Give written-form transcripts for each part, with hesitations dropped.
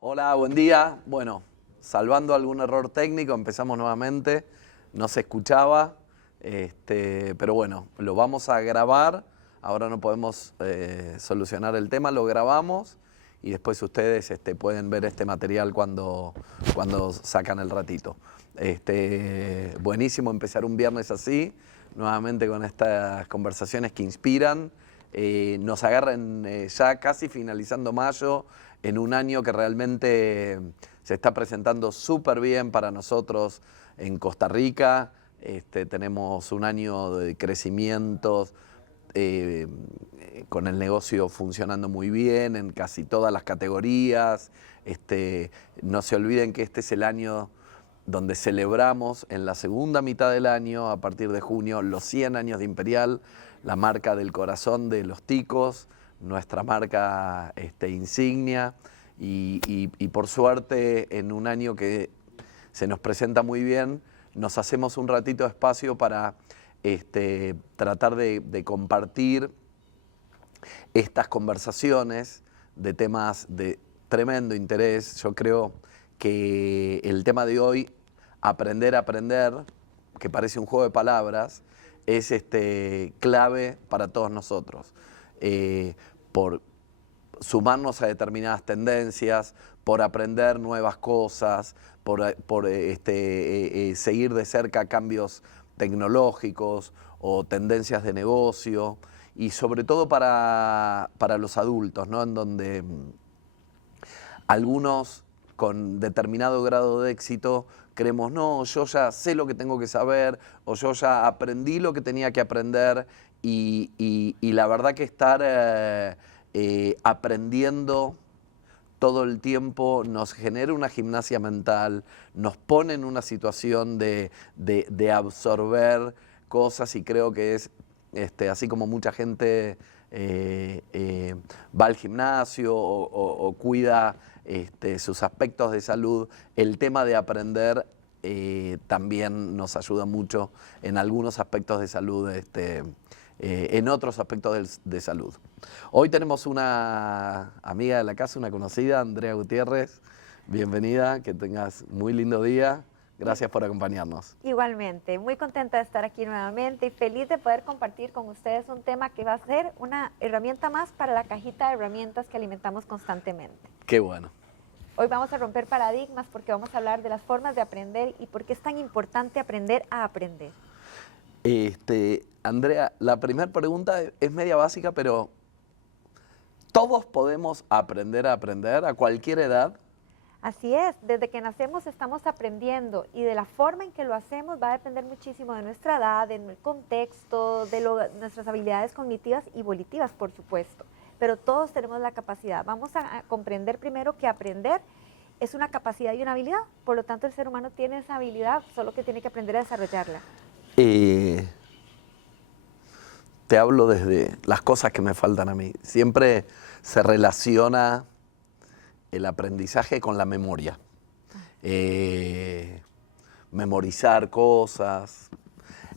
Hola, buen día. Bueno, salvando algún error técnico, empezamos nuevamente. No se escuchaba, pero bueno, lo vamos a grabar. Ahora no podemos solucionar el tema, lo grabamos y después ustedes pueden ver este material cuando sacan el ratito. Buenísimo empezar un viernes así, nuevamente con estas conversaciones que inspiran. Nos agarran ya casi finalizando mayo, en un año que realmente se está presentando súper bien para nosotros en Costa Rica. Tenemos un año de crecimientos, con el negocio funcionando muy bien en casi todas las categorías. No se olviden que este es el año donde celebramos en la segunda mitad del año, a partir de junio, los 100 años de Imperial, la marca del corazón de los ticos, nuestra marca insignia, y por suerte en un año que se nos presenta muy bien, nos hacemos un ratito de espacio para tratar de compartir estas conversaciones de temas de tremendo interés. Yo creo que el tema de hoy, aprender a aprender, que parece un juego de palabras, es clave para todos nosotros. Por sumarnos a determinadas tendencias, por aprender nuevas cosas, por seguir de cerca cambios tecnológicos o tendencias de negocio, y sobre todo para los adultos, ¿no? En donde algunos con determinado grado de éxito creemos, no, yo ya sé lo que tengo que saber, o yo ya aprendí lo que tenía que aprender, y la verdad que estar aprendiendo todo el tiempo nos genera una gimnasia mental, nos pone en una situación de absorber cosas, y creo que es, así como mucha gente va al gimnasio o cuida sus aspectos de salud, el tema de aprender también nos ayuda mucho en algunos aspectos de salud, en otros aspectos de salud. Hoy tenemos una amiga de la casa, una conocida, Andrea Gutiérrez. Bienvenida, que tengas muy lindo día. Gracias por acompañarnos. Igualmente, muy contenta de estar aquí nuevamente y feliz de poder compartir con ustedes un tema que va a ser una herramienta más para la cajita de herramientas que alimentamos constantemente. Qué bueno. Hoy vamos a romper paradigmas porque vamos a hablar de las formas de aprender y por qué es tan importante aprender a aprender. Andrea, la primera pregunta es media básica, pero ¿todos podemos aprender a aprender a cualquier edad? Así es, desde que nacemos estamos aprendiendo y de la forma en que lo hacemos va a depender muchísimo de nuestra edad, de nuestro contexto, de nuestras habilidades cognitivas y volitivas, por supuesto. Pero todos tenemos la capacidad. Vamos a comprender primero que aprender es una capacidad y una habilidad. Por lo tanto, el ser humano tiene esa habilidad, solo que tiene que aprender a desarrollarla. Te hablo desde las cosas que me faltan a mí. Siempre se relaciona el aprendizaje con la memoria. Memorizar cosas.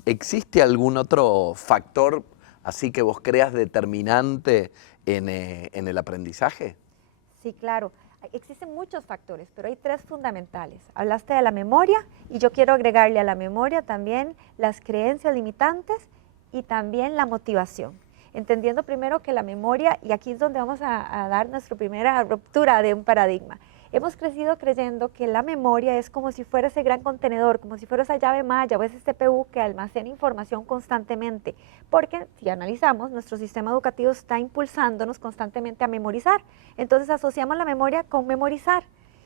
¿Existe algún otro factor así que vos creas determinante en el aprendizaje? Sí, claro. Existen muchos factores, pero hay tres fundamentales. Hablaste de la memoria y yo quiero agregarle a la memoria también las creencias limitantes y también la motivación. Entendiendo primero que la memoria, y aquí es donde vamos a dar nuestra primera ruptura de un paradigma. Hemos crecido creyendo que la memoria es como si fuera ese gran contenedor, como si fuera esa llave maya o ese CPU que almacena información constantemente, porque si analizamos, nuestro sistema educativo está impulsándonos constantemente a memorizar. Entonces asociamos la memoria con memorizar.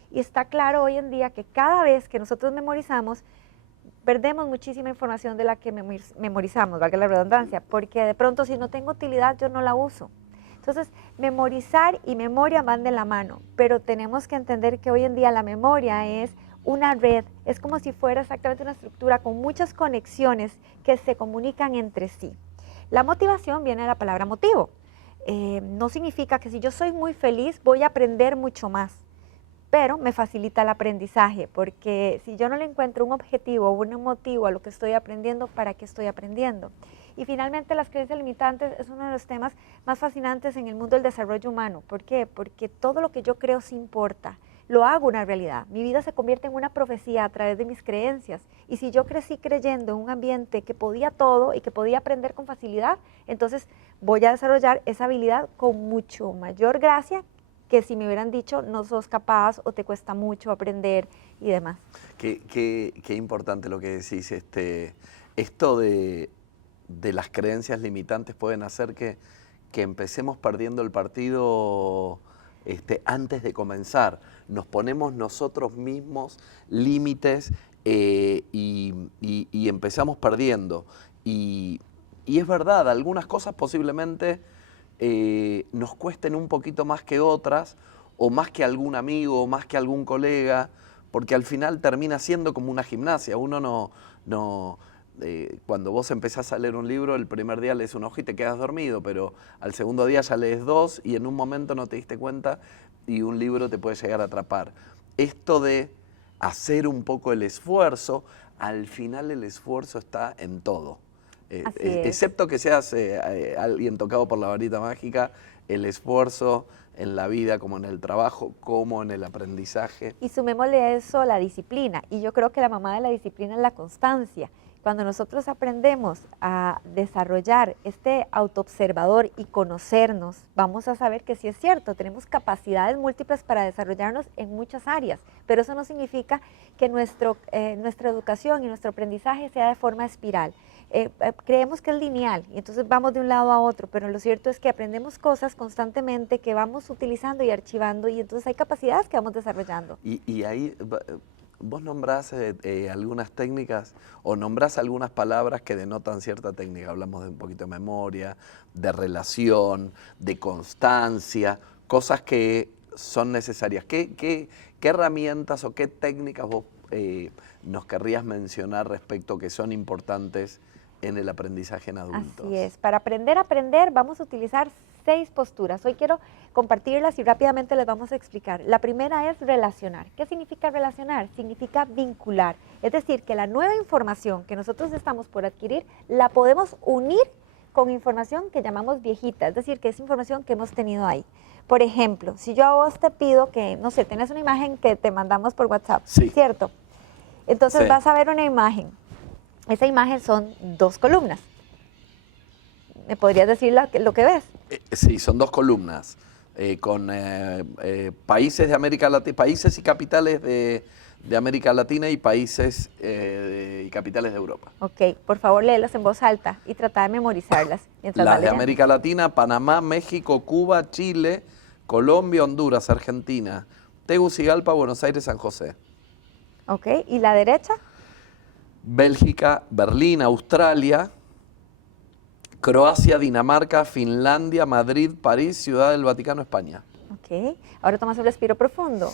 Y está claro hoy en día que cada vez que nosotros memorizamos, perdemos muchísima información de la que memorizamos, valga la redundancia, porque de pronto si no tengo utilidad yo no la uso. Entonces, memorizar y memoria van de la mano, pero tenemos que entender que hoy en día la memoria es una red, es como si fuera exactamente una estructura con muchas conexiones que se comunican entre sí. La motivación viene de la palabra motivo. No significa que si yo soy muy feliz voy a aprender mucho más, pero me facilita el aprendizaje, porque si yo no le encuentro un objetivo o un motivo a lo que estoy aprendiendo, ¿para qué estoy aprendiendo? Y finalmente las creencias limitantes es uno de los temas más fascinantes en el mundo del desarrollo humano. ¿Por qué? Porque todo lo que yo creo sí importa. lo hago una realidad. Mi vida se convierte en una profecía a través de mis creencias. Y si yo crecí creyendo en un ambiente que podía todo y que podía aprender con facilidad, entonces voy a desarrollar esa habilidad con mucho mayor gracia que si me hubieran dicho no sos capaz o te cuesta mucho aprender y demás. Qué importante lo que decís. Esto de las creencias limitantes pueden hacer que empecemos perdiendo el partido antes de comenzar. Nos ponemos nosotros mismos límites y empezamos perdiendo. Y es verdad, algunas cosas posiblemente nos cuesten un poquito más que otras, o más que algún amigo, o más que algún colega, porque al final termina siendo como una gimnasia. Uno cuando vos empezás a leer un libro, el primer día lees una hoja y te quedas dormido, pero al segundo día ya lees 2 y en un momento no te diste cuenta y un libro te puede llegar a atrapar. Esto de hacer un poco el esfuerzo, al final el esfuerzo está en todo. Excepto que seas alguien tocado por la varita mágica, el esfuerzo en la vida, como en el trabajo, como en el aprendizaje. Y sumémosle a eso la disciplina, y yo creo que la mamá de la disciplina es la constancia. Cuando nosotros aprendemos a desarrollar este autoobservador y conocernos, vamos a saber que sí es cierto, tenemos capacidades múltiples para desarrollarnos en muchas áreas, pero eso no significa que nuestra educación y nuestro aprendizaje sea de forma espiral. Creemos que es lineal y entonces vamos de un lado a otro, pero lo cierto es que aprendemos cosas constantemente que vamos utilizando y archivando, y entonces hay capacidades que vamos desarrollando. Y ahí vos nombrás algunas técnicas o nombrás algunas palabras que denotan cierta técnica. Hablamos de un poquito de memoria, de relación, de constancia, cosas que son necesarias. ¿Qué herramientas o qué técnicas vos nos querrías mencionar respecto que son importantes en el aprendizaje en adultos? Así es, para aprender a aprender vamos a utilizar 6 posturas. Hoy quiero compartirlas y rápidamente les vamos a explicar. La primera es relacionar. ¿Qué significa relacionar? Significa vincular. Es decir, que la nueva información que nosotros estamos por adquirir la podemos unir con información que llamamos viejita, es decir, que es información que hemos tenido ahí. Por ejemplo, si yo a vos te pido que, no sé, tenés una imagen que te mandamos por WhatsApp, sí, ¿cierto? Entonces sí, vas a ver una imagen. Esa imagen son 2 columnas. ¿Me podrías decir lo que ves? Sí, son 2 columnas con países de América Latina, países y capitales de América Latina y países y capitales de Europa. Ok, por favor léelas en voz alta y trata de memorizarlas. Las de América Latina: Panamá, México, Cuba, Chile, Colombia, Honduras, Argentina, Tegucigalpa, Buenos Aires, San José. Ok, ¿y la derecha? Bélgica, Berlín, Australia, Croacia, Dinamarca, Finlandia, Madrid, París, Ciudad del Vaticano, España. Ok, ahora tomas un respiro profundo.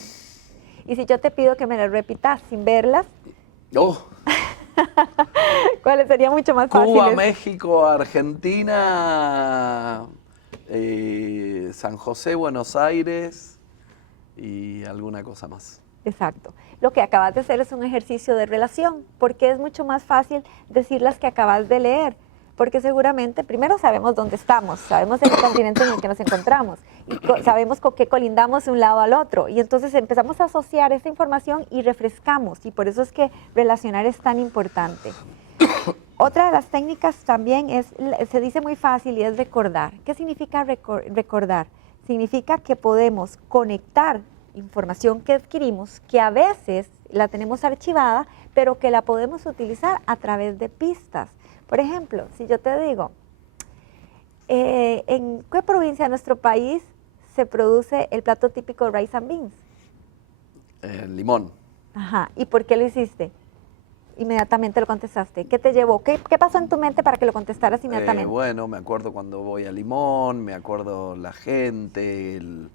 Y si yo te pido que me las repitas sin verlas, ¿cuáles serían mucho más fáciles? Cuba, México, Argentina, San José, Buenos Aires y alguna cosa más. Exacto. Lo que acabas de hacer es un ejercicio de relación, porque es mucho más fácil decir las que acabas de leer, porque seguramente primero sabemos dónde estamos, sabemos el continente en el que nos encontramos, y sabemos con qué colindamos de un lado al otro, y entonces empezamos a asociar esta información y refrescamos, y por eso es que relacionar es tan importante. Otra de las técnicas también se dice muy fácil, y es recordar. ¿Qué significa recordar? Significa que podemos conectar información que adquirimos, que a veces la tenemos archivada, pero que la podemos utilizar a través de pistas. Por ejemplo, si yo te digo, ¿en qué provincia de nuestro país se produce el plato típico rice and beans? Limón. Ajá, ¿y por qué lo hiciste? Inmediatamente lo contestaste. ¿Qué te llevó? ¿Qué pasó en tu mente para que lo contestaras inmediatamente? Bueno, me acuerdo cuando voy a Limón, me acuerdo la gente,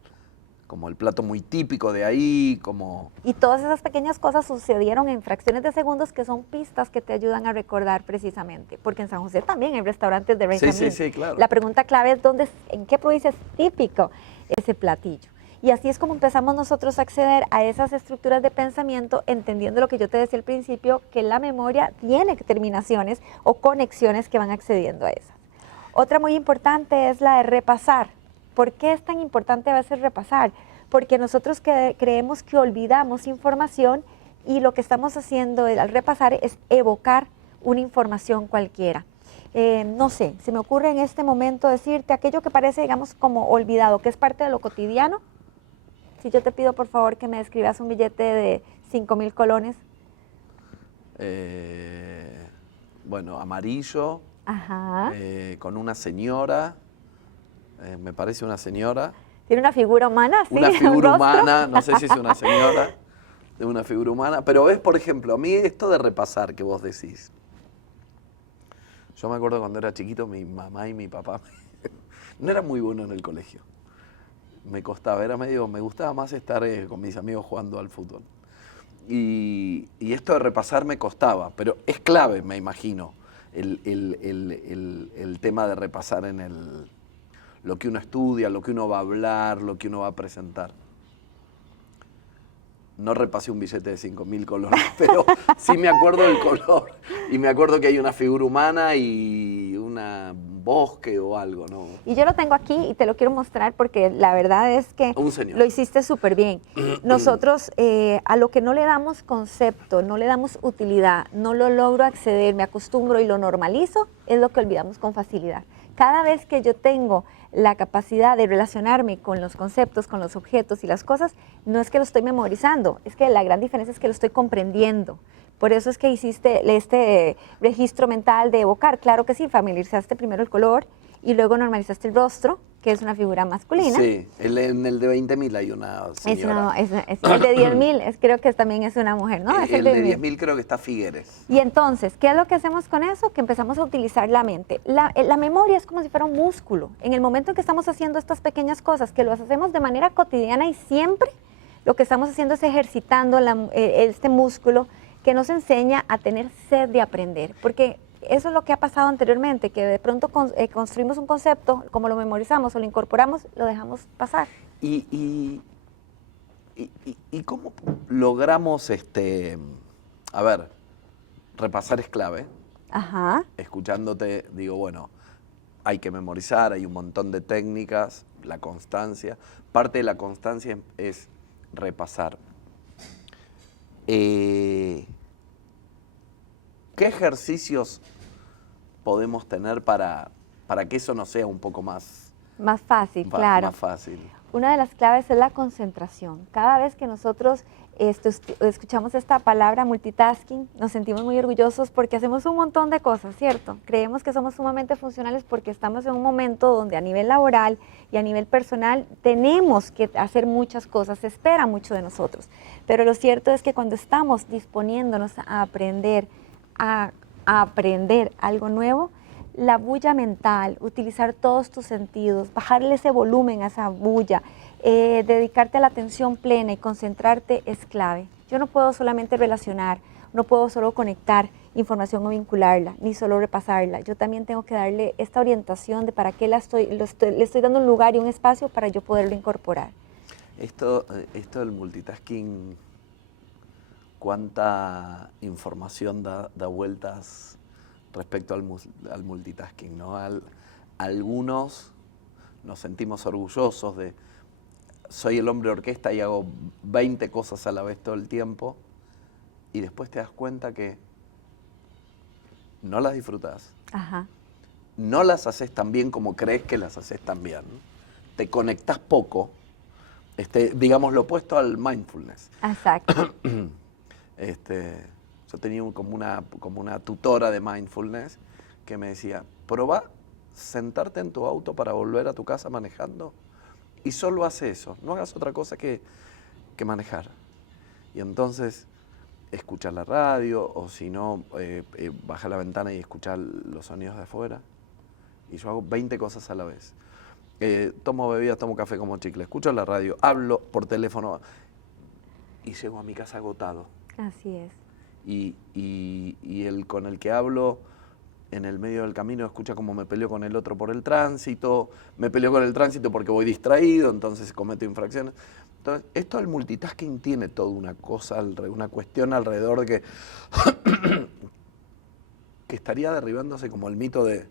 como el plato muy típico de ahí, como... Y todas esas pequeñas cosas sucedieron en fracciones de segundos que son pistas que te ayudan a recordar precisamente. Porque en San José también hay restaurantes de rice and beans. Sí, claro. La pregunta clave es ¿en qué provincia es típico ese platillo? Y así es como empezamos nosotros a acceder a esas estructuras de pensamiento, entendiendo lo que yo te decía al principio, que la memoria tiene terminaciones o conexiones que van accediendo a esas. Otra muy importante es la de repasar. ¿Por qué es tan importante a veces repasar? porque nosotros creemos que olvidamos información y lo que estamos haciendo al repasar es evocar una información cualquiera. No sé, se me ocurre en este momento decirte aquello que parece, digamos, como olvidado, que es parte de lo cotidiano. Si yo te pido, por favor, que me describas un billete de 5.000 colones. Bueno, amarillo, Ajá. con una señora, me parece una señora. ¿Tiene una figura humana? ¿Sí? Una ¿Un figura rostro? humana, no sé si es una señora, de una figura humana. Pero ves, por ejemplo, a mí esto de repasar que vos decís. Yo me acuerdo cuando era chiquito, mi mamá y mi papá no era muy bueno en el colegio. Me costaba, me gustaba más estar con mis amigos jugando al fútbol. Y esto de repasar me costaba, pero es clave, me imagino, el tema de repasar en lo que uno estudia, lo que uno va a hablar, lo que uno va a presentar. No repasé un billete de 5.000 colones, pero sí me acuerdo del color. Y me acuerdo que hay una figura humana y un bosque o algo, ¿no? Y yo lo tengo aquí y te lo quiero mostrar porque la verdad es que Un señor. lo hiciste súper bien. Nosotros a lo que no le damos concepto, no le damos utilidad, no lo logro acceder, me acostumbro y lo normalizo, es lo que olvidamos con facilidad. Cada vez que yo tengo la capacidad de relacionarme con los conceptos, con los objetos y las cosas, no es que lo estoy memorizando, es que la gran diferencia es que lo estoy comprendiendo. Por eso es que hiciste este registro mental de evocar. Claro que sí, familiarizaste primero el color y luego normalizaste el rostro, que es una figura masculina. Sí, en el de 20.000 hay una señora. Es el de 10.000, creo que también es una mujer, ¿no? Es el de 10.000 creo que está Figueres. Y entonces, ¿qué es lo que hacemos con eso? Que empezamos a utilizar la mente. La memoria es como si fuera un músculo. En el momento en que estamos haciendo estas pequeñas cosas, que lo hacemos de manera cotidiana y siempre, lo que estamos haciendo es ejercitando este músculo que nos enseña a tener sed de aprender. Porque eso es lo que ha pasado anteriormente, que de pronto construimos un concepto, como lo memorizamos o lo incorporamos, lo dejamos pasar. ¿Y cómo logramos, a ver, repasar es clave? Ajá. Escuchándote, digo, bueno, hay que memorizar, hay un montón de técnicas, la constancia. Parte de la constancia es repasar. ¿Qué ejercicios podemos tener para que eso no sea un poco más fácil, claro. Más fácil? Una de las claves es la concentración. Cada vez que nosotros escuchamos esta palabra multitasking, nos sentimos muy orgullosos porque hacemos un montón de cosas, ¿cierto? Creemos que somos sumamente funcionales porque estamos en un momento donde a nivel laboral y a nivel personal tenemos que hacer muchas cosas, se espera mucho de nosotros. Pero lo cierto es que cuando estamos disponiéndonos a aprender algo nuevo, la bulla mental, utilizar todos tus sentidos, bajarle ese volumen a esa bulla, dedicarte a la atención plena y concentrarte es clave. Yo no puedo solamente relacionar, no puedo solo conectar información o vincularla, ni solo repasarla. Yo también tengo que darle esta orientación de para qué le estoy dando un lugar y un espacio para yo poderlo incorporar. Esto del multitasking, ¿cuánta información da vueltas respecto al multitasking, ¿no? Algunos nos sentimos orgullosos de, soy el hombre orquesta y hago 20 cosas a la vez todo el tiempo, y después te das cuenta que no las disfrutas. Ajá. No las haces tan bien como crees que las haces tan bien. Te conectas poco, digamos lo opuesto al mindfulness. Exacto. Yo tenía como una tutora de mindfulness que me decía, probá sentarte en tu auto para volver a tu casa manejando y solo hace eso, no hagas otra cosa que manejar. Y entonces escuchar la radio o si no, baja la ventana y escuchar los sonidos de afuera. Y yo hago 20 cosas a la vez. Tomo bebidas, tomo café como chicle, escucho la radio, hablo por teléfono y llego a mi casa agotado. Así es. Y el con el que hablo en el medio del camino escucha como me peleo con el otro por el tránsito, me peleo con el tránsito porque voy distraído, entonces cometo infracciones. Entonces, esto del multitasking tiene toda una cosa, una cuestión alrededor de que estaría derribándose como el mito de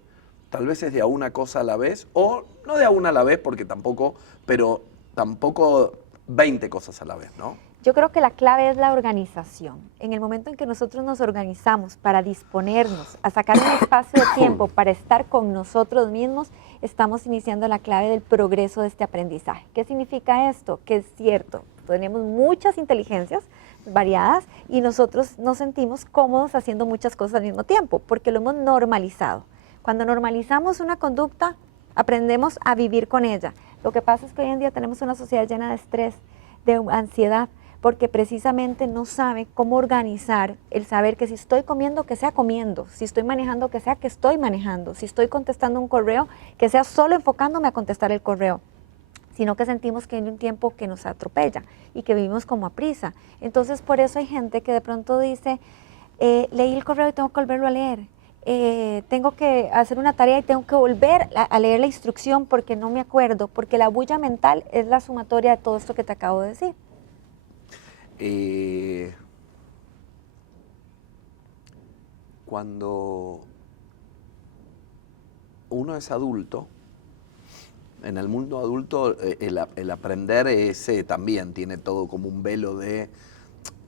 tal vez es de a una cosa a la vez, o no de a una a la vez porque tampoco, pero tampoco 20 cosas a la vez, ¿no? Yo creo que la clave es la organización. En el momento en que nosotros nos organizamos para disponernos a sacar un espacio de tiempo para estar con nosotros mismos, estamos iniciando la clave del progreso de este aprendizaje. ¿Qué significa esto? Que es cierto, tenemos muchas inteligencias variadas y nosotros nos sentimos cómodos haciendo muchas cosas al mismo tiempo, porque lo hemos normalizado. Cuando normalizamos una conducta, aprendemos a vivir con ella. Lo que pasa es que hoy en día tenemos una sociedad llena de estrés, de ansiedad, porque precisamente no sabe cómo organizar el saber que si estoy comiendo, que sea comiendo, si estoy manejando, que sea que estoy manejando, si estoy contestando un correo, que sea solo enfocándome a contestar el correo, sino que sentimos que hay un tiempo que nos atropella y que vivimos como a prisa. Entonces, por eso hay gente que de pronto dice, leí el correo y tengo que volverlo a leer. Tengo que hacer una tarea y tengo que volver a leer la instrucción porque no me acuerdo, porque la bulla mental es la sumatoria de todo esto que te acabo de decir. Cuando uno es adulto, en el mundo adulto el aprender también tiene todo como un velo de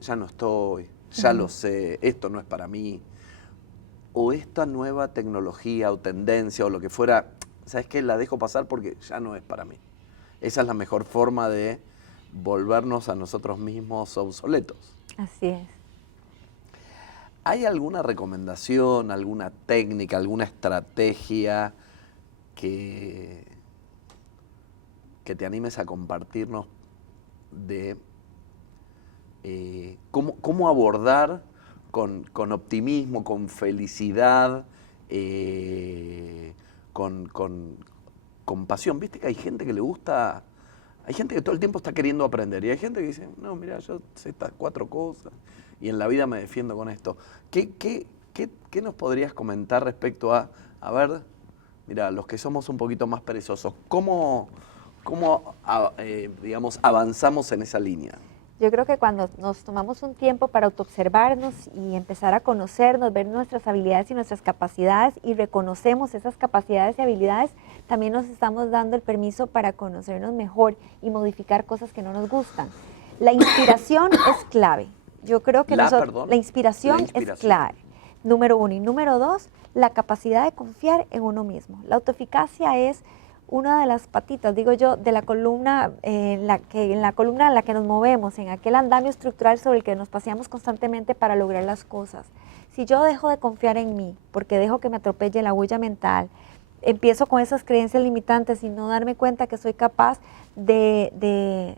ya no estoy, ya lo sé, esto no es para mí. O esta nueva tecnología o tendencia o lo que fuera, ¿sabes qué? La dejo pasar porque ya no es para mí. Esa es la mejor forma de volvernos a nosotros mismos obsoletos. Así es. ¿Hay alguna recomendación, alguna técnica, alguna estrategia que te animes a compartirnos de cómo abordar con optimismo, con felicidad, con pasión? Viste que hay gente que le gusta, hay gente que todo el tiempo está queriendo aprender y hay gente que dice, no, mira, yo sé estas 4 cosas y en la vida me defiendo con esto. ¿Qué nos podrías comentar respecto a ver, mira, los que somos un poquito más perezosos, cómo digamos, avanzamos en esa línea? Yo creo que cuando nos tomamos un tiempo para autoobservarnos y empezar a conocernos, ver nuestras habilidades y nuestras capacidades y reconocemos esas capacidades y habilidades, también nos estamos dando el permiso para conocernos mejor y modificar cosas que no nos gustan. La inspiración es clave. Yo creo que la inspiración es clave, número 1. Y número 2, la capacidad de confiar en uno mismo. La autoeficacia es una de las patitas, digo yo, de la columna, en la columna en la que nos movemos, en aquel andamio estructural sobre el que nos paseamos constantemente para lograr las cosas. Si yo dejo de confiar en mí, porque dejo que me atropelle la huella mental, empiezo con esas creencias limitantes y no darme cuenta que soy capaz de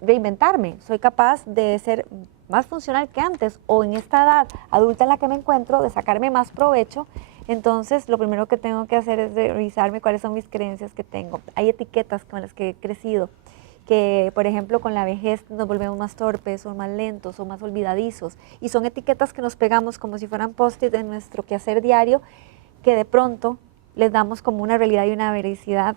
reinventarme, soy capaz de ser más funcional que antes, o en esta edad adulta en la que me encuentro, de sacarme más provecho. Entonces, lo primero que tengo que hacer es revisarme cuáles son mis creencias que tengo. Hay etiquetas con las que he crecido, que por ejemplo con la vejez nos volvemos más torpes o más lentos o más olvidadizos. Y son etiquetas que nos pegamos como si fueran post-it de nuestro quehacer diario, que de pronto les damos como una realidad y una veracidad,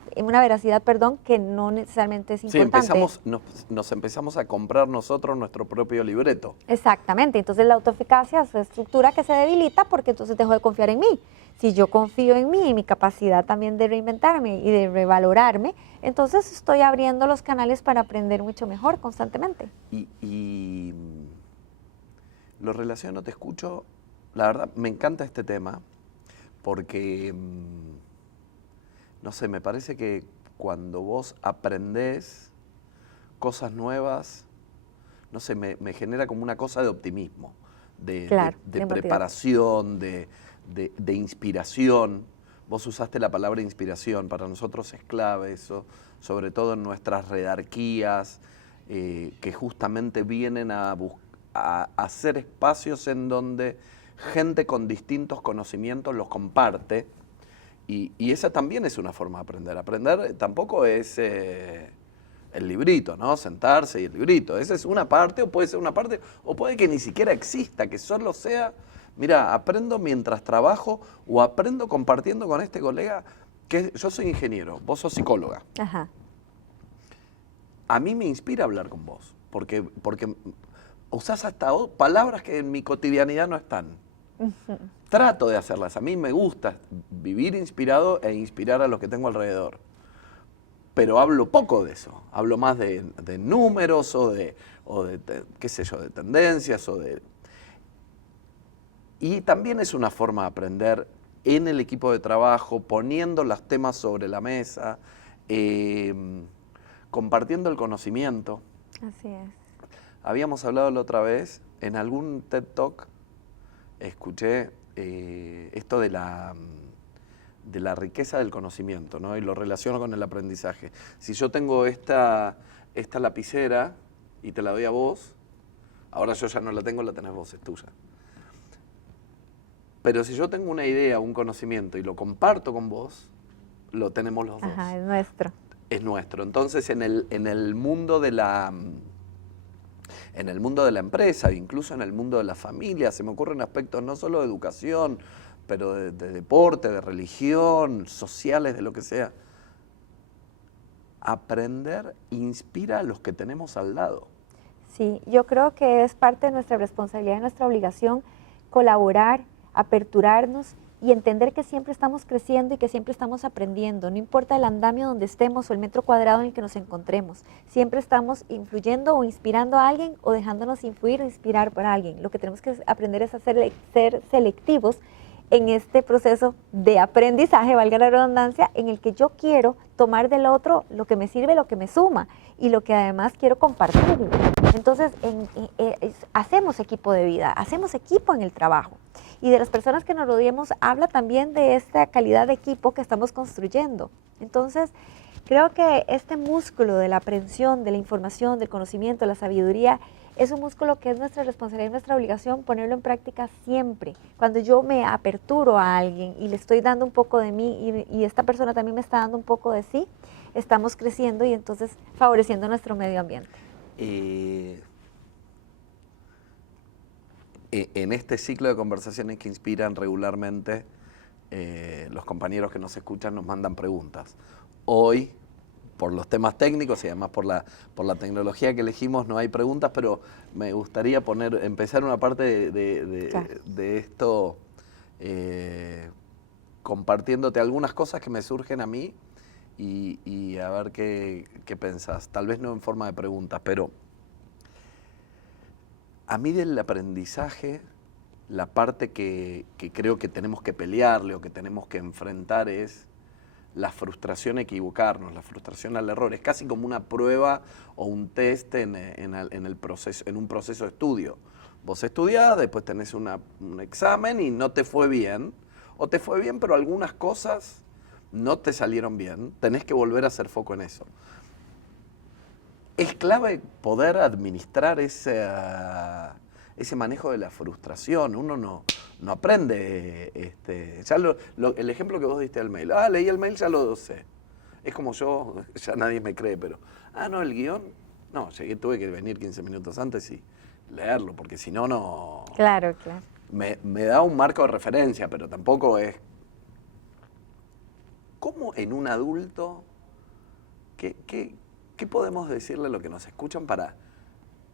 que no necesariamente es importante. Sí, nos empezamos a comprar nosotros nuestro propio libreto. Exactamente, entonces la autoeficacia es una estructura que se debilita porque entonces dejo de confiar en mí. Si yo confío en mí y mi capacidad también de reinventarme y de revalorarme, entonces estoy abriendo los canales para aprender mucho mejor constantemente. Y lo relaciono, te escucho, la verdad me encanta este tema porque, no sé, me parece que cuando vos aprendés cosas nuevas, no sé, me genera como una cosa de optimismo, de preparación, de inspiración. Vos usaste la palabra inspiración, para nosotros es clave eso, sobre todo en nuestras redarquías, que justamente vienen a hacer espacios en donde gente con distintos conocimientos los comparte, y esa también es una forma de aprender. Aprender tampoco es el librito, ¿no? Sentarse y el librito. Esa es una parte, o puede ser una parte, o puede que ni siquiera exista, que solo sea, mira, aprendo mientras trabajo o aprendo compartiendo con este colega, que yo soy ingeniero, vos sos psicóloga. Ajá. A mí me inspira hablar con vos, porque usás hasta palabras que en mi cotidianidad no están. Trato de hacerlas. A mí me gusta vivir inspirado e inspirar a los que tengo alrededor. pero hablo poco de eso, hablo más de números o de, qué sé yo, de tendencias Y también es una forma de aprender en el equipo de trabajo, poniendo los temas sobre la mesa, compartiendo el conocimiento. Así es. Habíamos hablado la otra vez, en algún TED Talk, escuché esto de la riqueza del conocimiento, ¿no? Y lo relaciono con el aprendizaje. Si yo tengo esta lapicera y te la doy a vos, ahora yo ya no la tengo, la tenés vos, es tuya. Pero si yo tengo una idea, un conocimiento y lo comparto con vos, lo tenemos los dos. Ajá, es nuestro. Es nuestro. Entonces, en el mundo de la empresa, incluso en el mundo de la familia, se me ocurren aspectos no solo de educación, pero de deporte, de religión, sociales, de lo que sea. Aprender inspira a los que tenemos al lado. Sí, yo creo que es parte de nuestra responsabilidad y nuestra obligación colaborar, aperturarnos y entender que siempre estamos creciendo y que siempre estamos aprendiendo, no importa el andamio donde estemos o el metro cuadrado en el que nos encontremos, siempre estamos influyendo o inspirando a alguien o dejándonos influir o inspirar por alguien. Lo que tenemos que aprender es a ser selectivos en este proceso de aprendizaje, valga la redundancia, en el que yo quiero tomar del otro lo que me sirve, lo que me suma y lo que además quiero compartir. Entonces, hacemos equipo de vida, hacemos equipo en el trabajo. Y de las personas que nos rodeemos habla también de esta calidad de equipo que estamos construyendo. Entonces, creo que este músculo de la aprehensión, de la información, del conocimiento, la sabiduría, es un músculo que es nuestra responsabilidad y nuestra obligación ponerlo en práctica siempre. Cuando yo me aperturo a alguien y le estoy dando un poco de mí y esta persona también me está dando un poco de sí, estamos creciendo y entonces favoreciendo nuestro medio ambiente. En este ciclo de conversaciones que inspiran regularmente, los compañeros que nos escuchan nos mandan preguntas. Hoy, por los temas técnicos y además por la tecnología que elegimos, no hay preguntas, pero me gustaría empezar una parte de esto compartiéndote algunas cosas que me surgen a mí y a ver qué pensás. Tal vez no en forma de preguntas, pero a mí del aprendizaje, la parte que creo que tenemos que pelearle o que tenemos que enfrentar es la frustración a equivocarnos, la frustración al error. Es casi como una prueba o un test en un proceso de estudio. Vos estudiás, después tenés un examen y no te fue bien, o te fue bien, pero algunas cosas no te salieron bien. Tenés que volver a hacer foco en eso. Es clave poder administrar ese manejo de la frustración. Uno no aprende. Ya el ejemplo que vos diste del mail. Leí el mail, ya lo sé. Es como yo, ya nadie me cree, pero... no, el guión. No, tuve que venir 15 minutos antes y leerlo, porque si no, no... Claro, claro. Me da un marco de referencia, pero tampoco es... ¿Cómo en un adulto... ¿Qué podemos decirle a los que nos escuchan para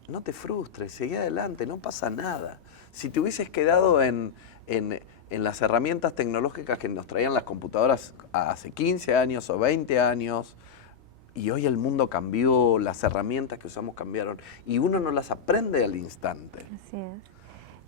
no te frustres, seguí adelante, no pasa nada? Si te hubieses quedado en las herramientas tecnológicas que nos traían las computadoras hace 15 años o 20 años, y hoy el mundo cambió, las herramientas que usamos cambiaron, y uno no las aprende al instante. Así es.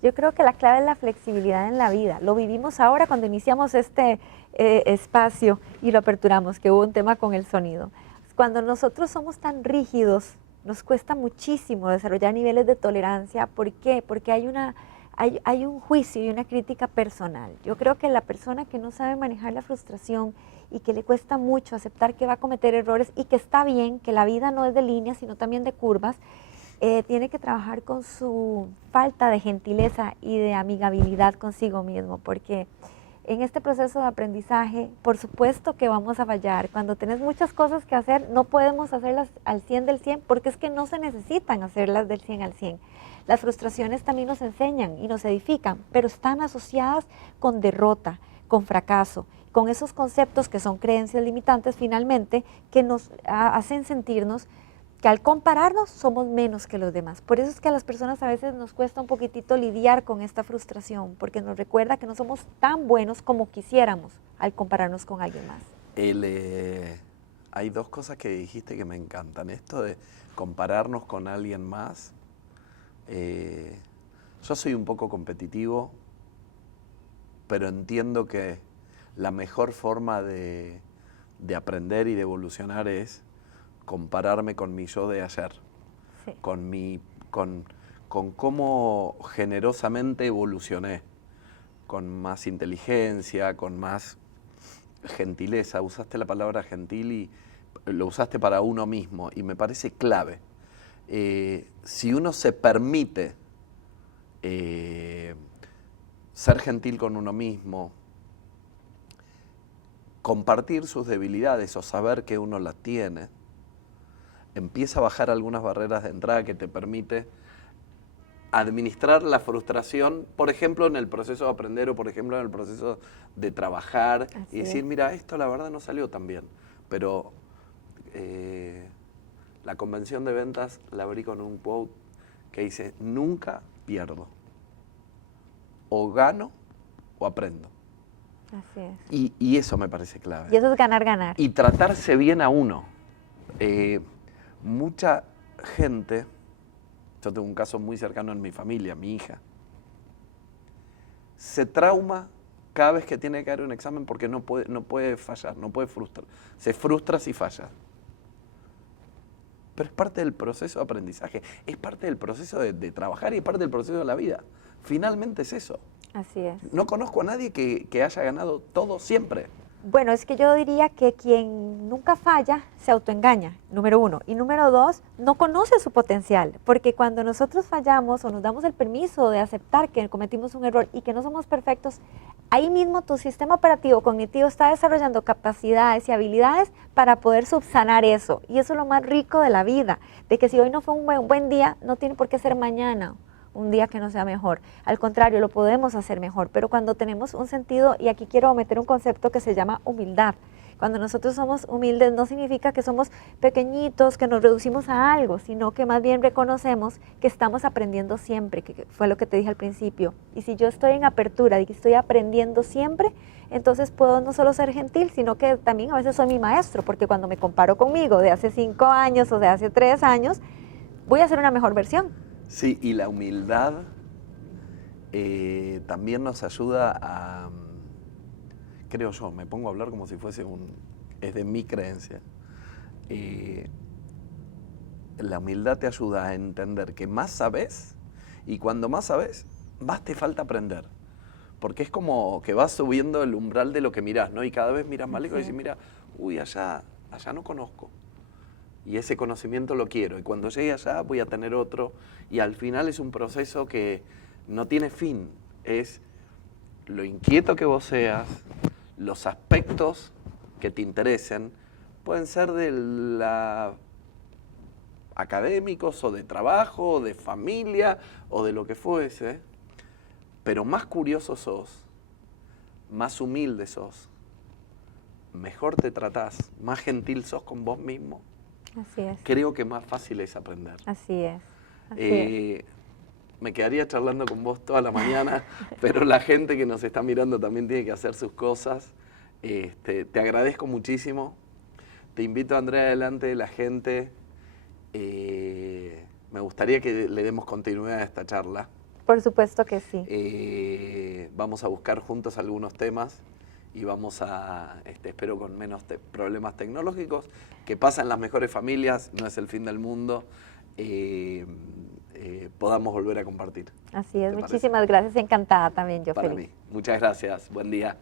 Yo creo que la clave es la flexibilidad en la vida. Lo vivimos ahora cuando iniciamos este espacio y lo aperturamos, que hubo un tema con el sonido. Cuando nosotros somos tan rígidos, nos cuesta muchísimo desarrollar niveles de tolerancia. ¿Por qué? Porque hay un juicio y una crítica personal. Yo creo que la persona que no sabe manejar la frustración y que le cuesta mucho aceptar que va a cometer errores y que está bien, que la vida no es de líneas, sino también de curvas, tiene que trabajar con su falta de gentileza y de amigabilidad consigo mismo, porque en este proceso de aprendizaje, por supuesto que vamos a fallar. Cuando tenés muchas cosas que hacer, no podemos hacerlas al 100 del 100, porque es que no se necesitan hacerlas del 100 al 100. Las frustraciones también nos enseñan y nos edifican, pero están asociadas con derrota, con fracaso, con esos conceptos que son creencias limitantes finalmente, que nos hacen sentirnos que al compararnos somos menos que los demás. Por eso es que a las personas a veces nos cuesta un poquitito lidiar con esta frustración, porque nos recuerda que no somos tan buenos como quisiéramos al compararnos con alguien más. hay dos cosas que dijiste que me encantan. Esto de compararnos con alguien más. Yo soy un poco competitivo, pero entiendo que la mejor forma de aprender y de evolucionar es compararme con mi yo de ayer, Sí. con cómo generosamente evolucioné, con más inteligencia, con más gentileza. Usaste la palabra gentil y lo usaste para uno mismo y me parece clave. Si uno se permite ser gentil con uno mismo, compartir sus debilidades o saber que uno las tiene, empieza a bajar algunas barreras de entrada que te permite administrar la frustración, por ejemplo, en el proceso de aprender o por ejemplo en el proceso de trabajar. Así Y decir, es. mira, esto la verdad no salió tan bien, pero la convención de ventas la abrí con un quote que dice, nunca pierdo, o gano o aprendo. Así es. Y eso me parece clave. Y eso es ganar, ganar. Y tratarse bien a uno. Mucha gente, yo tengo un caso muy cercano en mi familia, mi hija, se trauma cada vez que tiene que dar un examen porque no puede fallar, no puede frustrar. Se frustra si falla. Pero es parte del proceso de aprendizaje, es parte del proceso de trabajar y es parte del proceso de la vida. Finalmente es eso. Así es. No conozco a nadie que haya ganado todo siempre. Bueno, es que yo diría que quien nunca falla se autoengaña, número uno. Y número dos, no conoce su potencial, porque cuando nosotros fallamos o nos damos el permiso de aceptar que cometimos un error y que no somos perfectos, ahí mismo tu sistema operativo cognitivo está desarrollando capacidades y habilidades para poder subsanar eso. Y eso es lo más rico de la vida, de que si hoy no fue un buen día, no tiene por qué ser mañana un día que no sea mejor. Al contrario, lo podemos hacer mejor, pero cuando tenemos un sentido, y aquí quiero meter un concepto que se llama humildad. Cuando nosotros somos humildes no significa que somos pequeñitos, que nos reducimos a algo, sino que más bien reconocemos que estamos aprendiendo siempre, que fue lo que te dije al principio. Y si yo estoy en apertura y que estoy aprendiendo siempre, entonces puedo no solo ser gentil, sino que también a veces soy mi maestro, porque cuando me comparo conmigo de hace 5 años o de hace 3 años, voy a ser una mejor versión. Sí, y la humildad también nos ayuda a, creo yo, me pongo a hablar como si fuese es de mi creencia. La humildad te ayuda a entender que más sabes y cuando más sabes, más te falta aprender. Porque es como que vas subiendo el umbral de lo que mirás, ¿no? Y cada vez miras más lejos y dices, mira, uy, allá no conozco. Y ese conocimiento lo quiero. Y cuando llegue allá voy a tener otro. Y al final es un proceso que no tiene fin. Es lo inquieto que vos seas, los aspectos que te interesen, pueden ser académicos o de trabajo, o de familia, o de lo que fuese. Pero más curioso sos, más humilde sos, mejor te tratás, más gentil sos con vos mismo. Así es. Creo que más fácil es aprender. Así es. Así es. Me quedaría charlando con vos toda la mañana, pero la gente que nos está mirando también tiene que hacer sus cosas. Te agradezco muchísimo. Te invito, Andrea, delante de la gente. Me gustaría que le demos continuidad a esta charla. Por supuesto que sí. Vamos a buscar juntos algunos temas y vamos a, espero con menos problemas tecnológicos, que pasan en las mejores familias, no es el fin del mundo, podamos volver a compartir. Así es, ¿Te parece? muchísimas gracias, encantada también yo, Para feliz. mí. Muchas gracias, buen día.